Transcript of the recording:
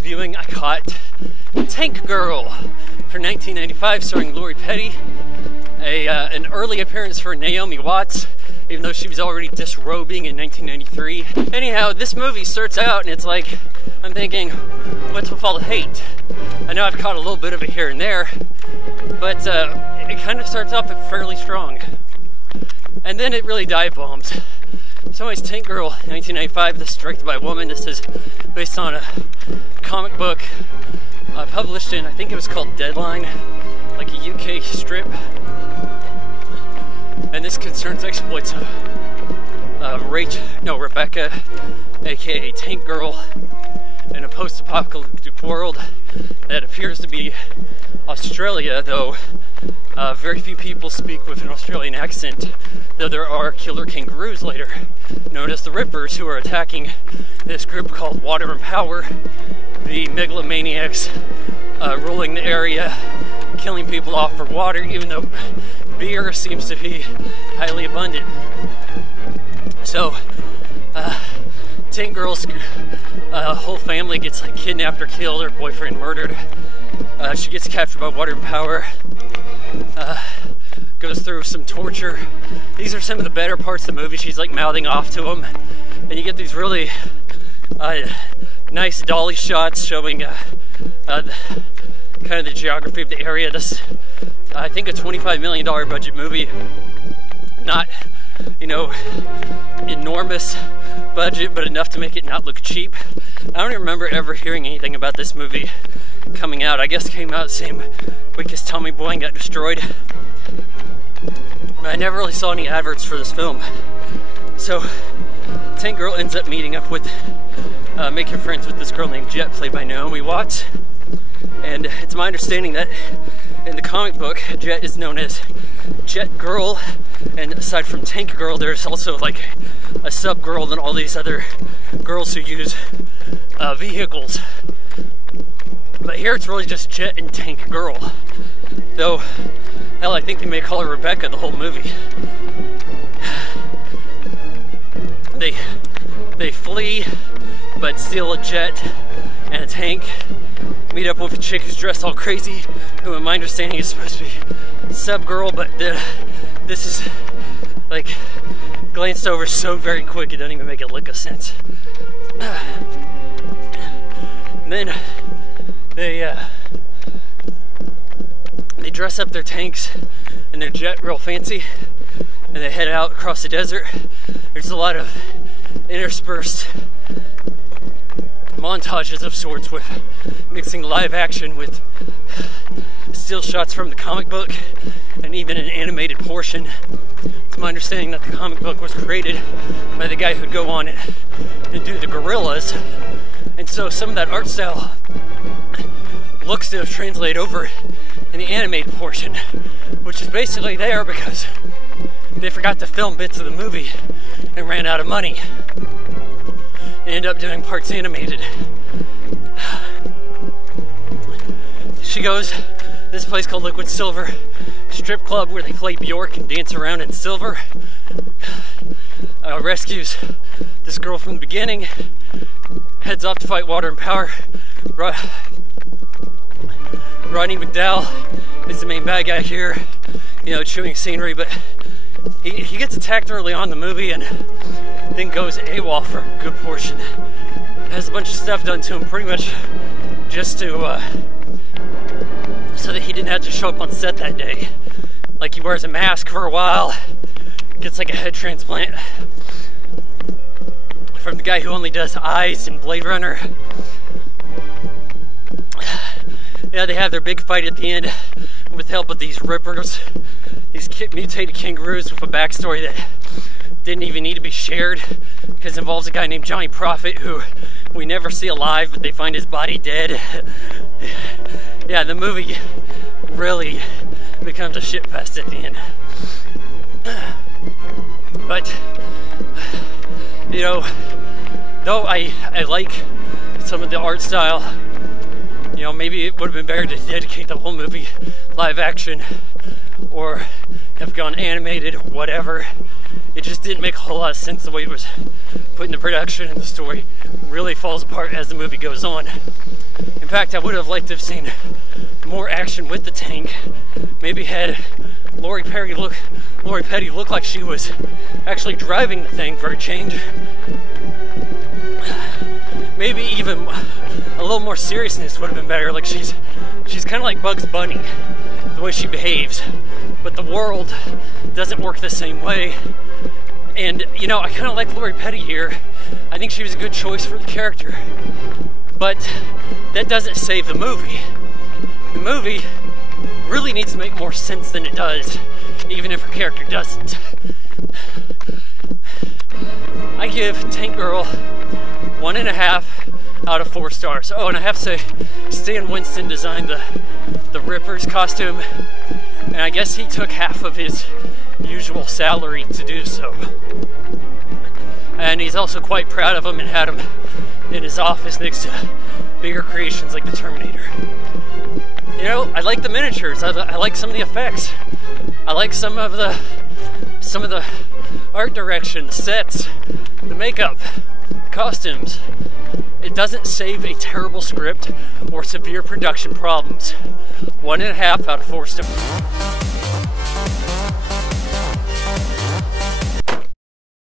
next viewing, I caught Tank Girl for 1995, starring Lori Petty. An early appearance for Naomi Watts, even though she was already disrobing in 1993. Anyhow, this movie starts out and it's like, I'm thinking, what's with all the hate? I know I've caught a little bit of it here and there, but it kind of starts off fairly strong. And then it really dive bombs. So anyways, Tank Girl, 1995, this is directed by a woman. This is based on a comic book published in, I think it was called Deadline, like a UK strip. And this concerns exploits of Rebecca, aka Tank Girl, in a post-apocalyptic world that appears to be Australia, though very few people speak with an Australian accent, though there are killer kangaroos later, known as the Rippers, who are attacking this group called Water and Power, the megalomaniacs ruling the area, killing people off for water, even though beer seems to be highly abundant. So, Tank Girl's whole family gets like kidnapped or killed, her boyfriend murdered. She gets captured by Water and Power, goes through some torture. These are some of the better parts of the movie. She's like mouthing off to him, and you get these really nice dolly shots showing kind of the geography of the area. This, I think, a $25 million budget movie. Not, enormous budget, but enough to make it not look cheap. I don't even remember ever hearing anything about this movie coming out. I guess it came out the same week as Tommy Boy and got destroyed. I never really saw any adverts for this film. So, Tank Girl ends up meeting up with, making friends with this girl named Jet, played by Naomi Watts. And it's my understanding that in the comic book, Jet is known as Jet Girl, and aside from Tank Girl, there's also like a sub-girl and all these other girls who use vehicles. But here it's really just Jet and Tank Girl. Though, hell, I think they may call her Rebecca the whole movie. They flee, but steal a jet and a tank. Meet up with a chick who's dressed all crazy, who in my understanding is supposed to be sub-girl, but this is like glanced over so very quick it doesn't even make a lick of sense. And then they dress up their tanks and their jet real fancy, and they head out across the desert. There's a lot of interspersed montages of sorts with mixing live action with still shots from the comic book and even an animated portion. It's my understanding that the comic book was created by the guy who'd go on and do the gorillas, and so some of that art style looks to have translated over in the animated portion, which is basically there because they forgot to film bits of the movie and ran out of money and end up doing parts animated. She goes to this place called Liquid Silver strip club where they play Bjork and dance around in silver. Rescues this girl from the beginning, heads off to fight Water and Power. Rodney McDowell is the main bad guy here, chewing scenery, but he gets attacked early on in the movie and then goes AWOL for a good portion. Has a bunch of stuff done to him pretty much just to so that he didn't have to show up on set that day. Like, he wears a mask for a while, gets like a head transplant from the guy who only does eyes in Blade Runner. Yeah, they have their big fight at the end with the help of these Rippers, these mutated kangaroos with a backstory that didn't even need to be shared, because it involves a guy named Johnny Prophet who we never see alive, but they find his body dead. Yeah, the movie really becomes a shitfest at the end. But, though I like some of the art style, maybe it would have been better to dedicate the whole movie live action. or have gone animated or whatever. It just didn't make a whole lot of sense the way it was put into production, and the story really falls apart as the movie goes on. In fact, I would have liked to have seen more action with the tank. Maybe had Lori Petty look like she was actually driving the thing for a change. Maybe even a little more seriousness would have been better. Like she's kind of like Bugs Bunny, the way she behaves, but the world doesn't work the same way. And you know, I kind of like Lori Petty here. I think she was a good choice for the character, but that doesn't save the movie. The movie really needs to make more sense than it does, even if her character doesn't. I give Tank Girl 1.5 out of 4 stars. Oh, and I have to say, Stan Winston designed the Ripper's costume, and I guess he took half of his usual salary to do so. And he's also quite proud of him and had him in his office next to bigger creations like the Terminator. You know, I like the miniatures. I like some of the effects. I like some of the art direction, the sets, the makeup, the costumes. It doesn't save a terrible script or severe production problems. 1.5 out of 4 stars.